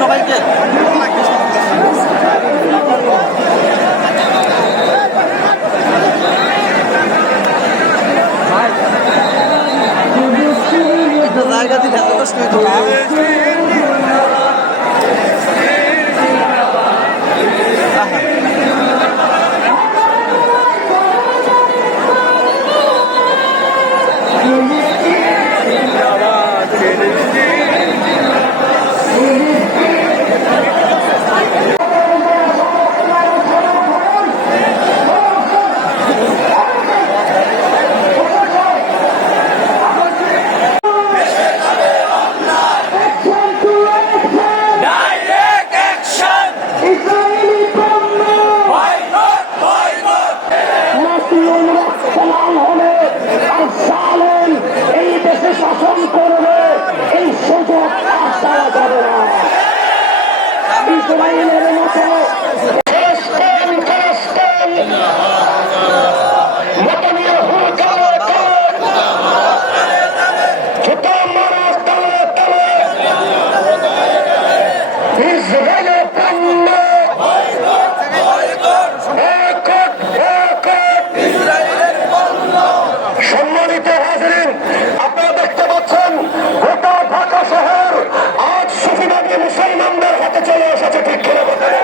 সবাইকে জায়গা দিলে এত কষ্ট হইতো না। এই দেশে শাসন করবে এই সুযোগ আর দেওয়া যাবে না। ইসরায়েলের মতো সম্মানিত হাজিরিন, আপনারা দেখতে পাচ্ছেন গোটা ঢাকা শহর আজ সুফিবাদী মুসলমানদের হাতে চলে এসেছে। ঠিক কিনা বলেন?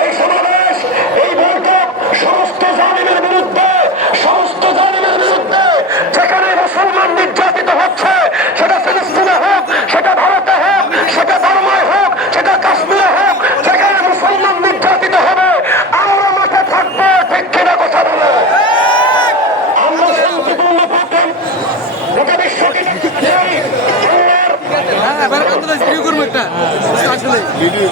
এই সমাবেশ, এই বৈঠক সমস্ত জালিমের বিরুদ্ধে, সমস্ত জালিমের বিরুদ্ধে। যেখানে মুসলমান নির্যাতিত হচ্ছে, সেটা ফিলিস্তিনে হোক, সেটা ভারতে হোক, সেটা বার্মায় হোক, সেটা কাশ্মীরে হোক, যেখানে মুসলমান নির্যাতিত হবে আমরা মাঠে থাকবো। ঠিক কিনা কথা বলে? আমরা শান্তিপূর্ণ থাকেন গোটা বিশ্বকে ভিডিও